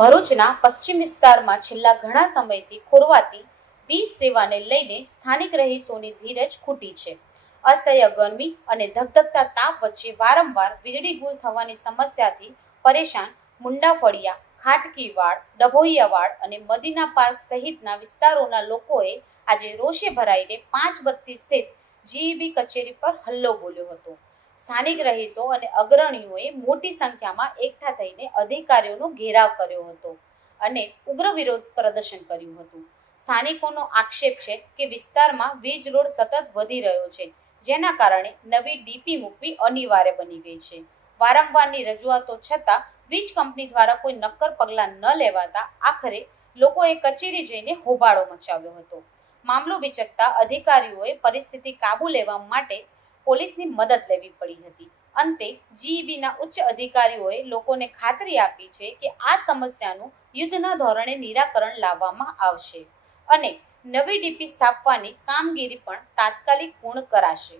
ભરૂચના પશ્ચિમ વિસ્તારમાં છેલ્લા ઘણા સમયથી ખોરવાતી વીજ સેવાને લઈને સ્થાનિક રહીશોની ધીરજ ખૂટી છે. અસહ્ય ગરમી અને ધગધગતા તાપ વચ્ચે વારંવાર વીજળી ગુલ થવાની સમસ્યાથી પરેશાન મુંડાફળિયા, ખાટકીવાડ, ડભોઈયાવાડ અને મદીના પાર્ક સહિતના વિસ્તારોના લોકોએ આજે રોષે ભરાઈને 532 સ્થિત જીઈબી કચેરી પર હલ્લો બોલ્યો હતો. સ્થાનિક રહીશો અને અગ્રણીઓએ મોટી સંખ્યામાં એકઠા થઈને અધિકારીઓનો ઘેરાવ કર્યો હતો અને ઉગ્ર વિરોધ પ્રદર્શન કર્યું હતું. સ્થાનિકોનો આક્ષેપ છે કે વિસ્તારમાં વીજ લોડ સતત વધી રહ્યો છે, જેના કારણે નવી ડીપી મૂકવી અનિવાર્ય બની ગઈ છે. વારંવારની રજૂઆતો છતાં વીજ કંપની દ્વારા કોઈ નક્કર પગલાં ન લેવાતા આખરે લોકોએ કચેરી જઈને હોબાળો મચાવ્યો હતો. મામલો વિચકતા અધિકારીઓએ પરિસ્થિતિ કાબુ લેવા માટે પોલીસની મદદ લેવી પડી હતી. અંતે જીઈબીના ઉચ્ચ અધિકારીઓએ લોકોને ખાતરી આપી છે કે આ સમસ્યાનું યુદ્ધના ધોરણે નિરાકરણ લાવવામાં આવશે અને નવી ડીપી સ્થાપવાની કામગીરી પણ તાત્કાલિક પૂર્ણ કરાશે.